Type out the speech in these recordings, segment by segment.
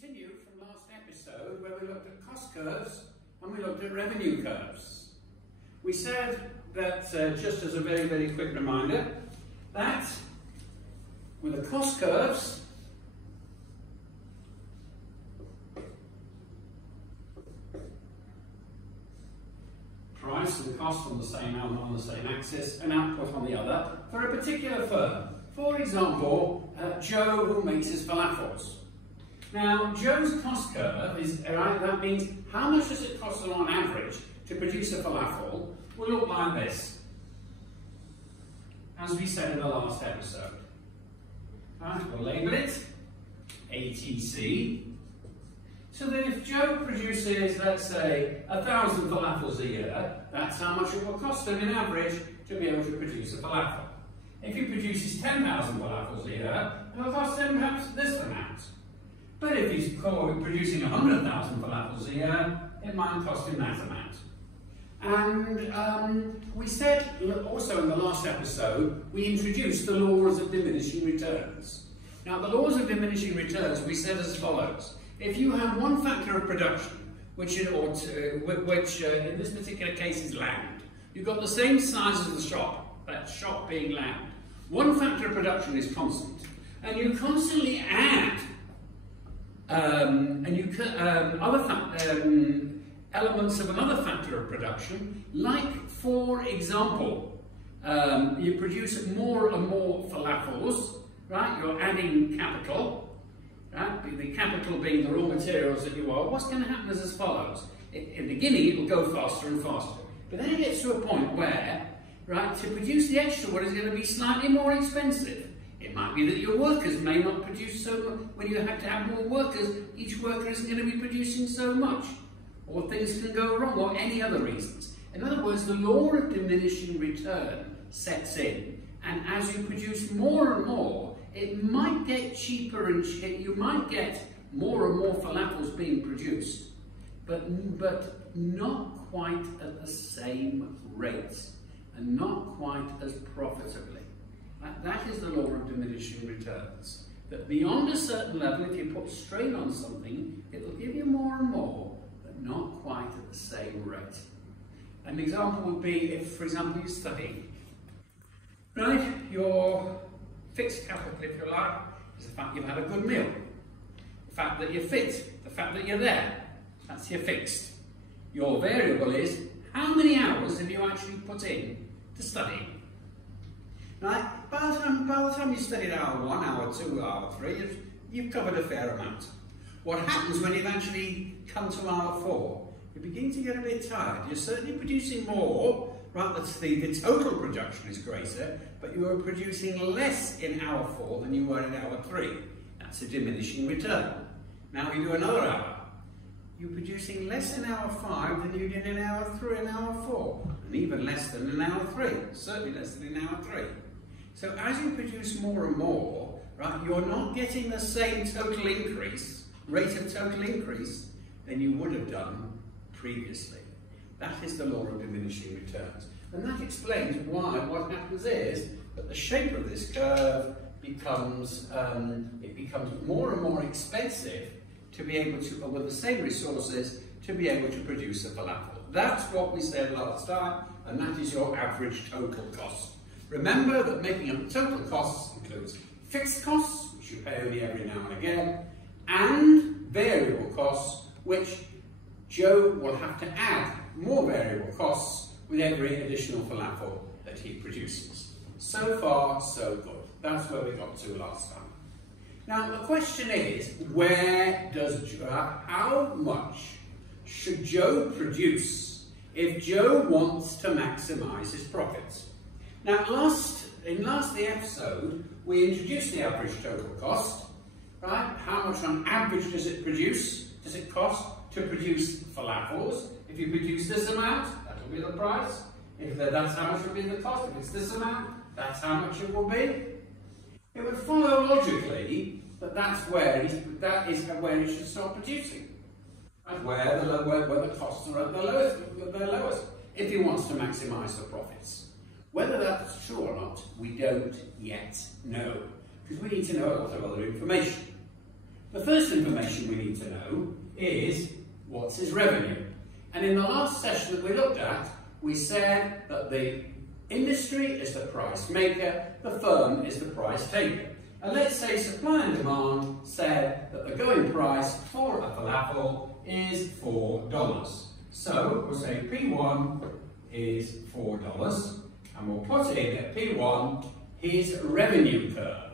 continued from last episode where we looked at cost curves and we looked at revenue curves. We said that, just as a very, very quick reminder, that with the cost curves, price and cost on the same element on the same axis and output on the other for a particular firm. For example, Joe who makes his falafels. Now, Joe's cost curve is, that means how much does it cost on average to produce a falafel will look like this, as we said in the last episode. Right, we'll label it ATC. So that if Joe produces, let's say, 1,000 falafels a year, that's how much it will cost him in average to be able to produce a falafel. If he produces 10,000 falafels a year, it will cost him perhaps this amount. But if he's producing 100,000 falafels a year, it might cost him that amount. And we said also in the last episode, we introduced the laws of diminishing returns. Now, the laws of diminishing returns we said as follows. If you have one factor of production, which in this particular case is land, you've got the same size as the shop, that shop being land. One factor of production is constant, and you constantly add elements of another factor of production, like, for example, you produce more and more falafels, right? You're adding capital. Right? The capital being the raw materials that you are. What's going to happen is as follows. In the beginning, it will go faster and faster. But then it gets to a point where, right, to produce the extra one is going to be slightly more expensive. It might be that your workers may not produce so much. When you have to have more workers, each worker isn't going to be producing so much. Or things can go wrong, or any other reasons. In other words, the law of diminishing return sets in. And as you produce more and more, it might get cheaper and you might get more and more falafels being produced, but not quite at the same rate and not quite as profitably. That is the law of diminishing returns. That beyond a certain level, if you put strain on something, it will give you more and more, but not quite at the same rate. An example would be if, for example, you study. Right? Your fixed capital, if you like, is the fact you've had a good meal. The fact that you're fit, the fact that you're there, that's your fixed. Your variable is how many hours have you actually put in to study. Right? By the time you studied hour 1, hour 2, hour 3, you've covered a fair amount. What happens when you've actually come to hour 4? You begin to get a bit tired. You're certainly producing more. Right, the total production is greater, but you are producing less in hour 4 than you were in hour 3. That's a diminishing return. Now we do another hour. You're producing less in hour 5 than you did in hour 3 and hour 4, and even less than in hour 3, certainly less than in hour 3. So as you produce more and more, right, you're not getting the same total increase, rate of total increase, than you would have done previously. That is the law of diminishing returns. And that explains why what happens is that the shape of this curve becomes, more and more expensive to be able to, with the same resources, to be able to produce a falafel. That's what we said last time, and that is your average total cost. Remember that making up the total costs includes fixed costs, which you pay only every now and again, and variable costs, which Joe will have to add more variable costs with every additional falafel that he produces. So far, so good. That's where we got to last time. Now, the question is, how much should Joe produce if Joe wants to maximize his profits? Now, in last episode, we introduced the average total cost, right? How much on average does it cost to produce falafels? If you produce this amount, that will be the price. If that's how much will be the cost. If it's this amount, that's how much it will be. It would follow logically that that is where he should start producing. And where the costs are at their lowest, if he wants to maximise the profits. Whether that's true or not, we don't yet know, because we need to know a lot of other information. The first information we need to know is what's his revenue. And in the last session that we looked at, we said that the industry is the price maker, the firm is the price taker. And let's say supply and demand said that the going price for a falafel is $4. So we'll say P1 is $4, and we'll put in at P1 his revenue curve,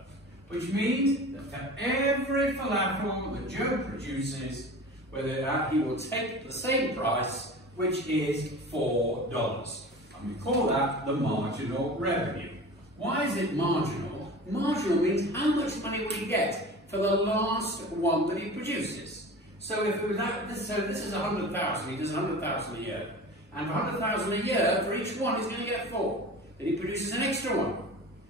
which means that for every falafel that Joe produces, whether that he will take the same price, which is $4. And we call that the marginal revenue. Why is it marginal? Marginal means how much money will he get for the last one that he produces. So if this is 100,000, he does 100,000 a year. And for 100,000 a year, for each one, he's going to get 4. Then he produces an extra one.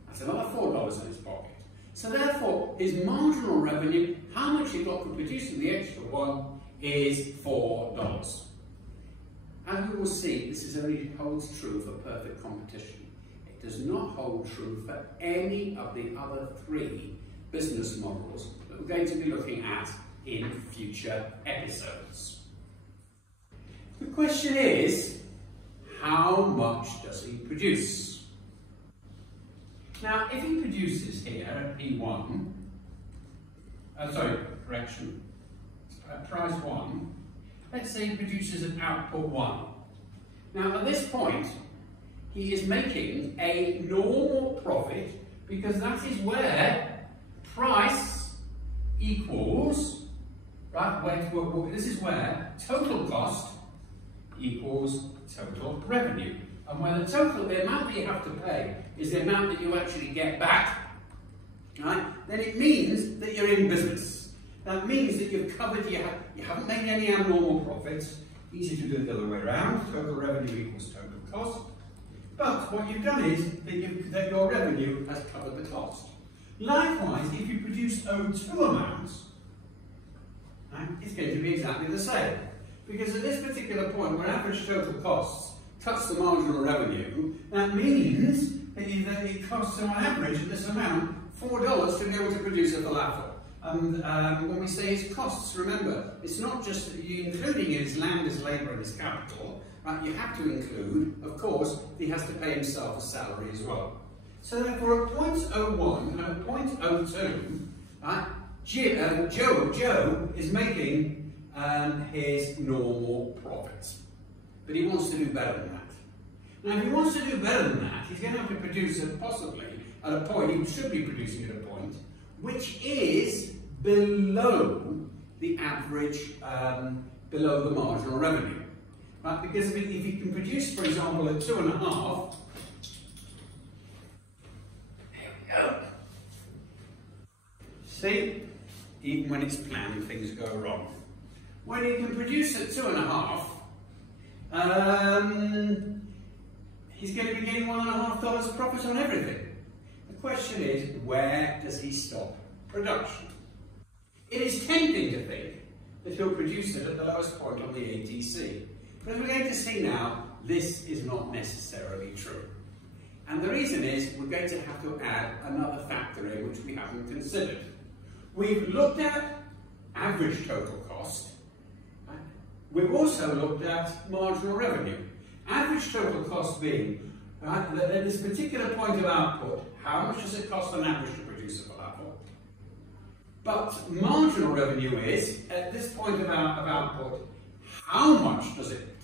That's another $4 in his pocket. So therefore, his marginal revenue, how much he got for producing the extra one, is $4. As we will see, this only holds true for perfect competition. It does not hold true for any of the other 3 business models that we're going to be looking at in future episodes. The question is, how much does he produce? Now, if he produces here at P1, price 1, let's say he produces an output 1. Now, at this point, he is making a normal profit because that is where price equals, this is where total cost equals total revenue. And where the amount that you have to pay is the amount that you actually get back, right? Then it means that you're in business. That means that you've covered, you haven't made any abnormal profits. Easy to do it the other way around. Total revenue equals total cost. But what you've done is that your revenue has covered the cost. Likewise, if you produce O2 amounts, right, it's going to be exactly the same. Because at this particular point, where average total costs touch the marginal revenue, that means that it costs on average this amount $4 to be able to produce a falafel. And when we say his costs, remember, it's not just including his land, his labour and his capital, right? You have to include, of course, he has to pay himself a salary as well. So therefore at 0.01 and at 0.02, right, Joe is making his normal profits. But he wants to do better than that. Now if he wants to do better than that, he's going to have to produce it possibly at a point, he should be producing at a point, which is below the average, below the marginal revenue. Right? Because if he can produce, for example, at 2.5, there we go. See, even when it's planned, things go wrong. When he can produce at 2.5, he's going to be getting $1.50 profit on everything. The question is, where does he stop production? It is tempting to think that he'll produce it at the lowest point on the ATC. But as we're going to see now, this is not necessarily true. And the reason is, we're going to have to add another factor in which we haven't considered. We've looked at average total cost. Right? We've also looked at marginal revenue. Average total cost being, right, at this particular point of output, how much does it cost on average to produce a falafel? But marginal revenue is, at this point of output, how much does it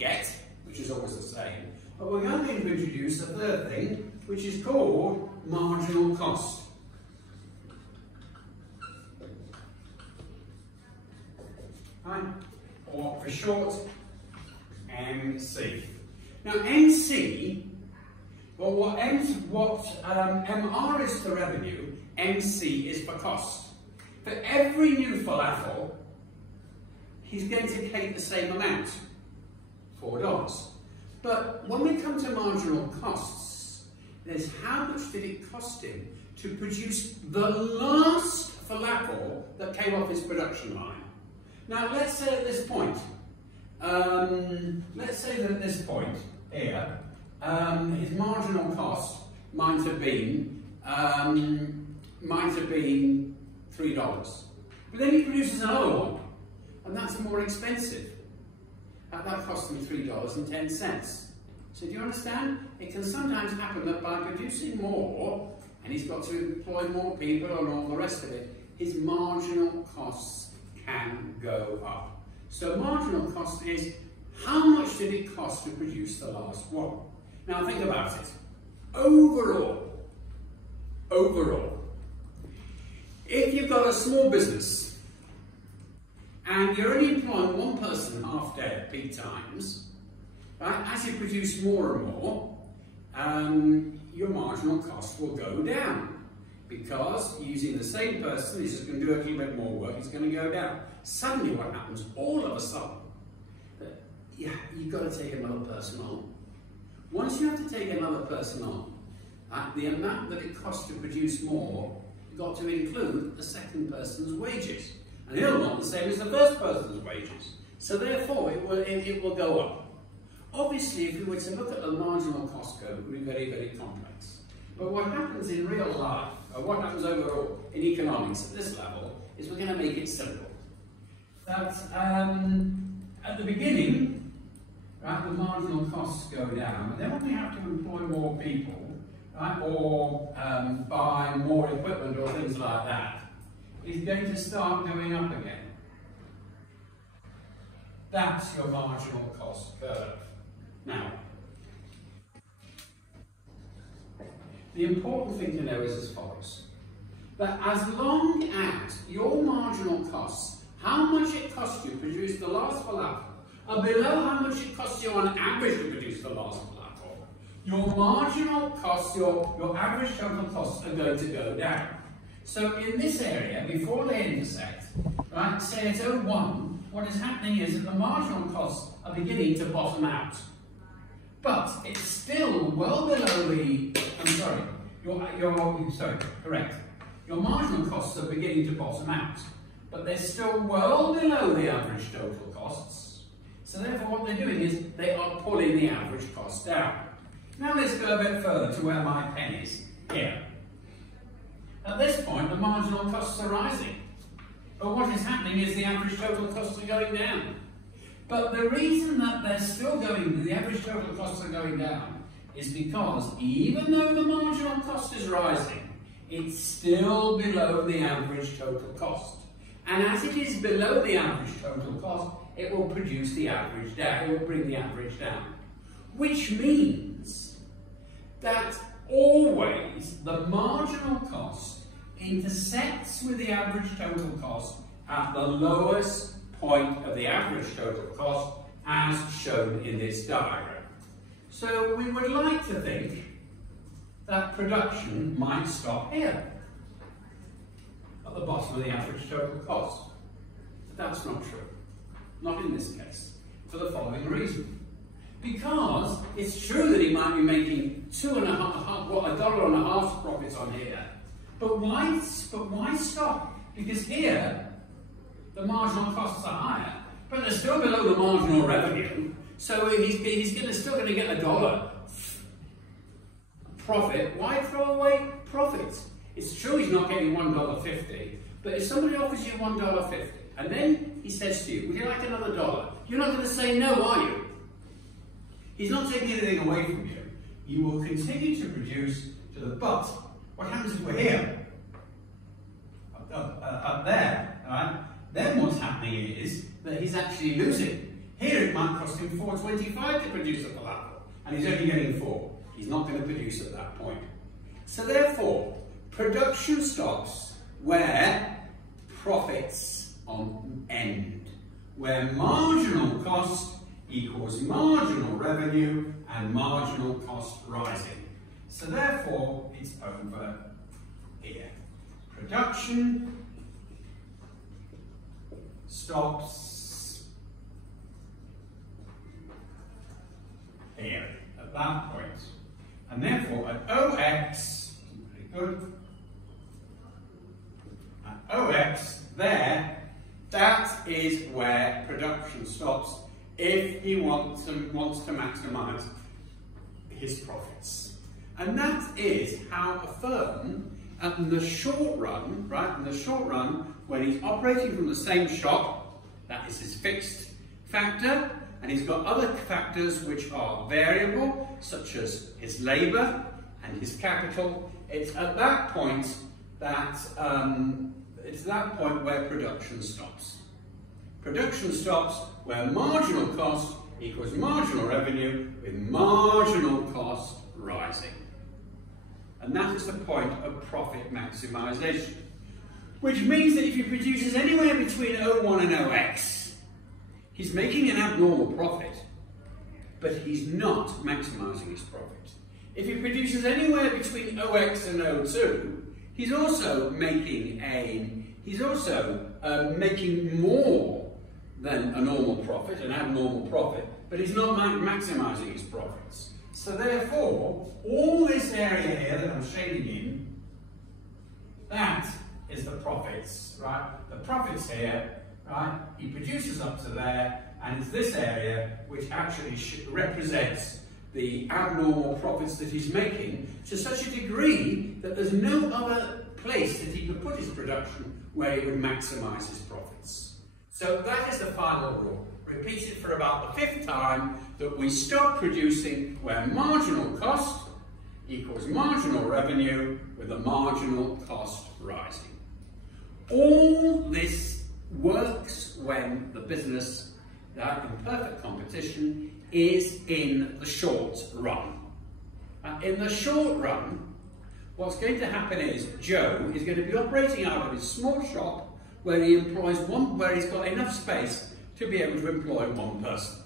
get, which is always the same. But we're going to introduce a third thing, which is called marginal cost. Right? Or for short, MC. Now MC, well, what MR is for revenue, MC is for cost. For every new falafel, he's going to take the same amount, $4. But when we come to marginal costs, there's how much did it cost him to produce the last falafel that came off his production line. Now let's say at this point, here, his marginal cost might have been $3. But then he produces another one, and that's more expensive. That cost him $3.10. So do you understand? It can sometimes happen that by producing more, and he's got to employ more people and all the rest of it, his marginal costs can go up. So marginal cost is how much did it cost to produce the last one? Now think about it. Overall, if you've got a small business and you're only employing one person half day at peak times, right, as you produce more and more, your marginal cost will go down because using the same person, he's just going to do a little bit more work, it's going to go down. Suddenly what happens, all of a sudden, you've got to take another person on. Once you have to take another person on, the amount that it costs to produce more, you've got to include the second person's wages. And he'll want the same as the first person's wages. So therefore, it will go up. Obviously, if you were to look at the marginal cost curve, it would be very, very complex. But what happens in real life, or what happens overall in economics at this level, is we're going to make it simple. That at the beginning, right, the marginal costs go down, but then when we have to employ more people, right, or buy more equipment or things like that, it's going to start going up again. That's your marginal cost curve. Now, the important thing to know is as follows. That as long as your marginal costs, how much it costs you to produce the last falafel, are below how much it costs you on average to produce the last falafel, your marginal costs, your average total costs are going to go down. So in this area, before they intersect, right, say at 0.1, what is happening is that the marginal costs are beginning to bottom out. But it's still well below the, correct. Your marginal costs are beginning to bottom out, but they're still well below the average total costs. So therefore what they're doing is they are pulling the average cost down. Now let's go a bit further to where my pen is, here. At this point, the marginal costs are rising. But what is happening is the average total costs are going down. But the reason that they're still going, the average total costs are going down, is because even though the marginal cost is rising, it's still below the average total cost. And as it is below the average total cost, it will produce the average down, it will bring the average down. Which means that always the marginal cost intersects with the average total cost at the lowest point of the average total cost as shown in this diagram. So we would like to think that production might stop here at the bottom of the average total cost. But that's not true. Not in this case. For the following reason. Because it's true that he might be making $1.50 profits on here. But why stop? Because here, the marginal costs are higher, but they're still below the marginal revenue. So he's still going to get $1 profit. Why throw away profits? It's true he's not getting $1.50, but if somebody offers you $1.50, and then he says to you, would you like another $1? You're not going to say no, are you? He's not taking anything away from you. You will continue to produce to the but. What happens if we're here? Up there, right? Then what's happening is that he's actually losing. Here it might cost him $4.25 to produce a falafel, and he's only getting 4. He's not going to produce at that point. So therefore, production stops where profits end, where marginal cost equals marginal revenue and marginal cost rising. So therefore, it's over here. Production stops here at that point. And therefore at OX, very good, at OX there, that is where production stops if he wants to maximize his profits. And that is how a firm in the short run, right, in the short run, when he's operating from the same shop, that is his fixed factor, and he's got other factors which are variable, such as his labour and his capital. It's at that point that where production stops. Production stops where marginal cost equals marginal revenue, with marginal cost rising. And that is the point of profit maximisation. Which means that if he produces anywhere between 0.1 and 0x, he's making an abnormal profit, but he's not maximising his profit. If he produces anywhere between 0x and 0.2, he's also making more than a normal profit, an abnormal profit, but he's not maximising his profits. So therefore, all this area here that I'm shading in, that is the profits, right? The profits here, right? He produces up to there, and it's this area which actually represents the abnormal profits that he's making to such a degree that there's no other place that he could put his production where he would maximise his profits. So that is the final rule. Repeat it for about the 5th time, that we stop producing where marginal cost equals marginal revenue, with the marginal cost rising. All this works when the business, in perfect competition, is in the short run. In the short run, what's going to happen is Joe is going to be operating out of his small shop where he employs where he's got enough space to be able to employ one person.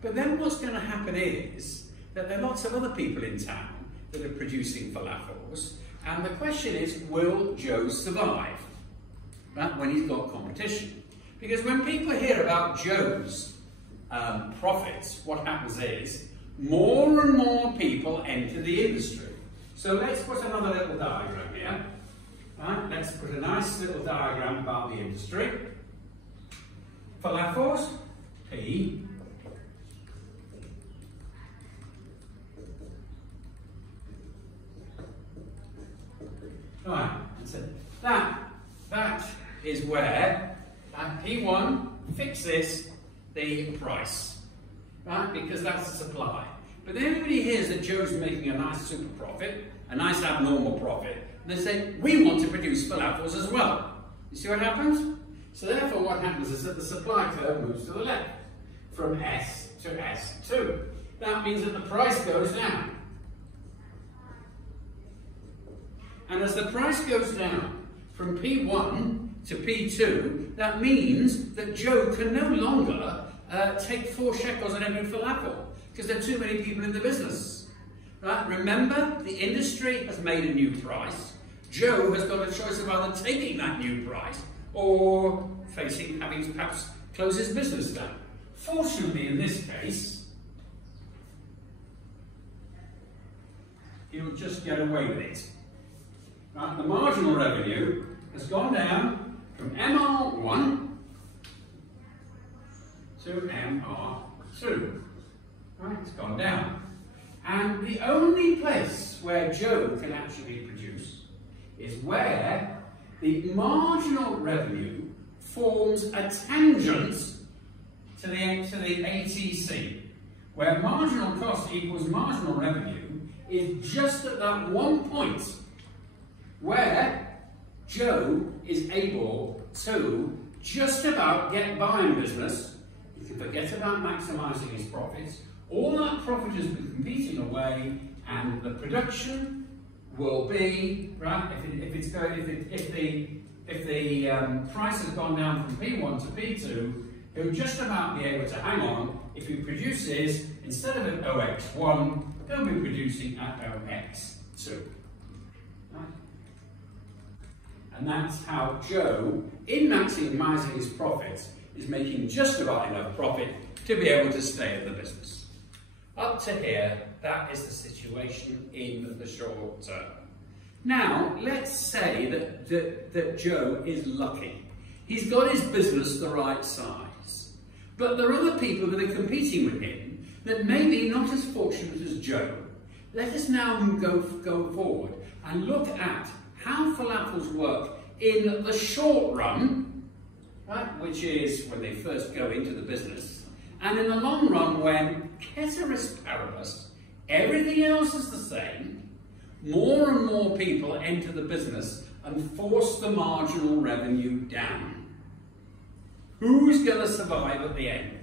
But then what's going to happen is that there are lots of other people in town that are producing falafels, and the question is, will Joe survive when he's got competition? Because when people hear about Joe's profits, what happens is more and more people enter the industry. So let's put another little diagram here. Right, let's put a nice little diagram about the industry. Falafels, P. Right, so that is where P1 fixes the price, right? Because that's the supply. But then everybody hears that Joe's making a nice super profit, a nice abnormal profit, and they say, we want to produce falafels as well. You see what happens? So therefore what happens is that the supply curve moves to the left, from S to S2. That means that the price goes down. And as the price goes down from P1 to P2, that means that Joe can no longer take 4 shekels on every falafel, because there are too many people in the business. Right? Remember, the industry has made a new price. Joe has got a choice of either taking that new price or having to perhaps close his business down. Fortunately, in this case, he'll just get away with it. Right? The marginal revenue has gone down from MR1 to MR2. Right? It's gone down. And the only place where Joe can actually produce is where the marginal revenue forms a tangent to the ATC, where marginal cost equals marginal revenue is just at that one point where Joe is able to just about get by in business. You can forget about maximising his profits. All that profit has been competing away, and the production will be right. If the price has gone down from P1 to P2, he'll just about be able to hang on. If he produces instead of at OX1, he'll be producing at OX2. Right? And that's how Joe, in maximising his profits, is making just about enough profit to be able to stay in the business. Up to here, that is the situation in the short term. Now, let's say that Joe is lucky. He's got his business the right size. But there are other people that are competing with him that may be not as fortunate as Joe. Let us now go forward and look at in the short run, right, which is when they first go into the business, and in the long run when, ceteris paribus, everything else is the same, more and more people enter the business and force the marginal revenue down. Who's going to survive at the end?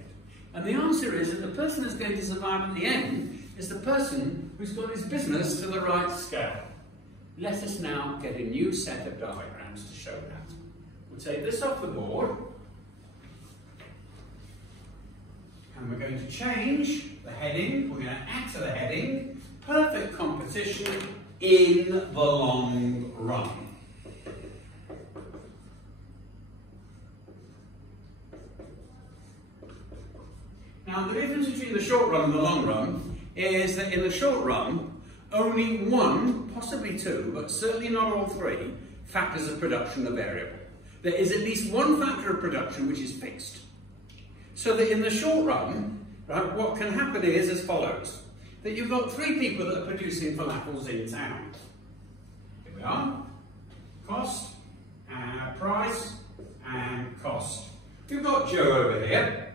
And the answer is that the person that's going to survive at the end is the person who's got his business to the right scale. Let us now get a new set of diagrams to show that. We'll take this off the board, and we're going to change the heading. We're going to add to the heading, perfect competition in the long run. Now, the difference between the short run and the long run is that in the short run, only one, possibly two, but certainly not all three, factors of production are variable. There is at least one factor of production which is fixed. So that in the short run, right, what can happen is as follows. That you've got three people that are producing falafels in town. Here we are. Cost, price, and cost. We've got Joe over here.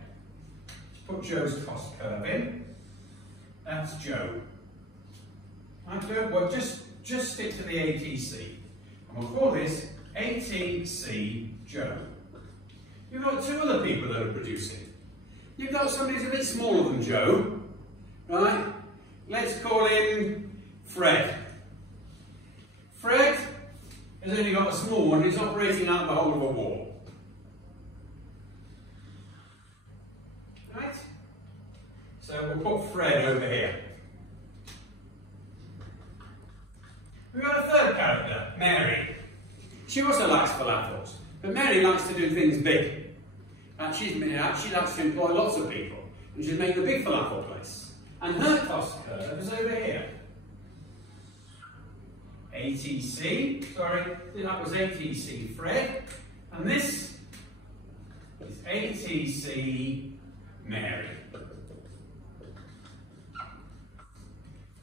Put Joe's cost curve in. That's Joe. Right, well, just stick to the ATC. And we'll call this ATC Joe. You've got two other people that are producing. You've got somebody who's a bit smaller than Joe, right? Let's call him Fred. Fred has only got a small one, he's operating out the whole of a wall. Right? So we'll put Fred over here. We've got a third character, Mary. She also likes falafels, but Mary likes to do things big. She likes to employ lots of people, and she's made a big falafel place. And her cost curve is over here. ATC, sorry, that was ATC Fred, and this is ATC Mary.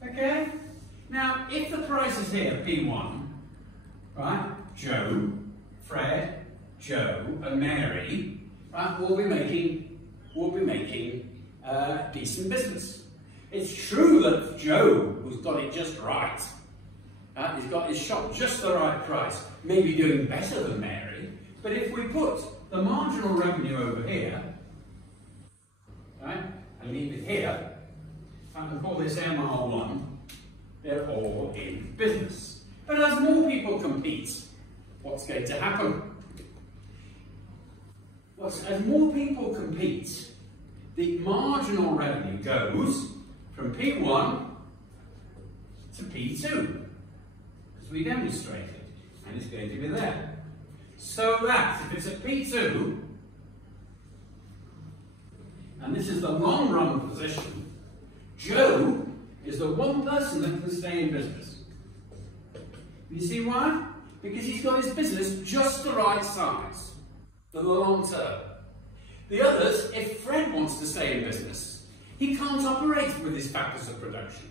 Okay? Now, if the price is here, P1, right, Joe, Fred, Joe, and Mary, right, we'll be making decent business. It's true that Joe, who's got it just right, he's got his shop just the right price, maybe doing better than Mary, but if we put the marginal revenue over here, right, and leave it here, I can call this MR1, they're all in business. But as more people compete, what's going to happen? As more people compete, the marginal revenue goes from P1 to P2, as we demonstrated, and it's going to be there. So that, if it's at P2, and this is the long run position, Joe is the one person that can stay in business. You see why? Because he's got his business just the right size for the long term. The others, if Fred wants to stay in business, he can't operate with his factors of production,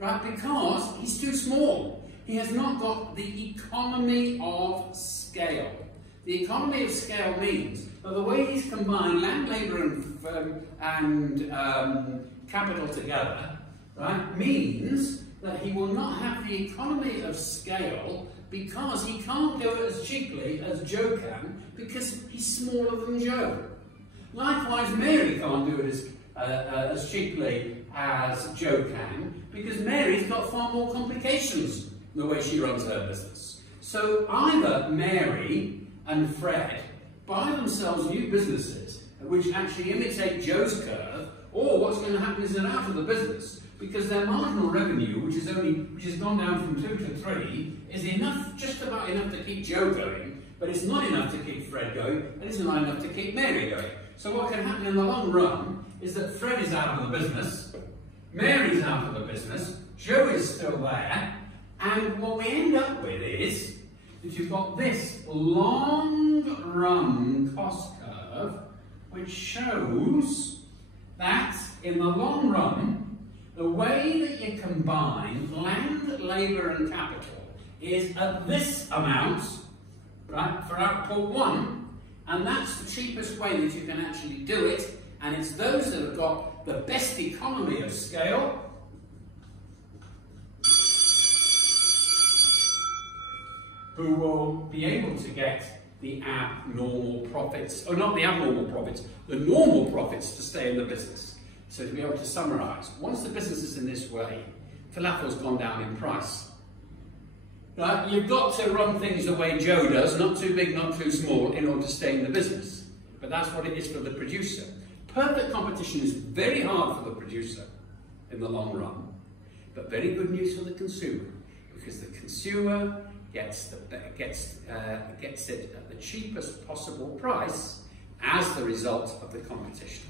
right? Because he's too small. He has not got the economy of scale. The economy of scale means that the way he's combined land, labour and capital together, right, means that he will not have the economy of scale because he can't do it as cheaply as Joe can because he's smaller than Joe. Likewise, Mary can't do it as cheaply as Joe can because Mary's got far more complications in the way she runs her business. So either Mary and Fred buy themselves new businesses which actually imitate Joe's curve, or what's going to happen is they're out of the business because their marginal revenue, which has gone down from 2 to 3, is enough, just about enough to keep Joe going, but it's not enough to keep Fred going, and it's not enough to keep Mary going. So what can happen in the long run is that Fred is out of the business, Mary's out of the business, Joe is still there, and what we end up with is that you've got this long run cost curve which shows that in the long run the way that you combine land, labour and capital is at this amount, right, for output 1, and that's the cheapest way that you can actually do it, and it's those that have got the best economy of scale who will be able to get the abnormal profits, or not the abnormal profits, the normal profits to stay in the business. So to be able to summarise, once the business is in this way, falafel's gone down in price. Right? You've got to run things the way Joe does, not too big, not too small, in order to stay in the business. But that's what it is for the producer. Perfect competition is very hard for the producer in the long run, but very good news for the consumer, because the consumer gets it at the cheapest possible price as the result of the competition.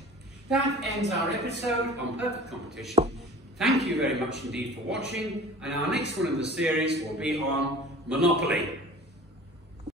That ends our episode on perfect competition. Thank you very much indeed for watching, and our next one in the series will be on monopoly.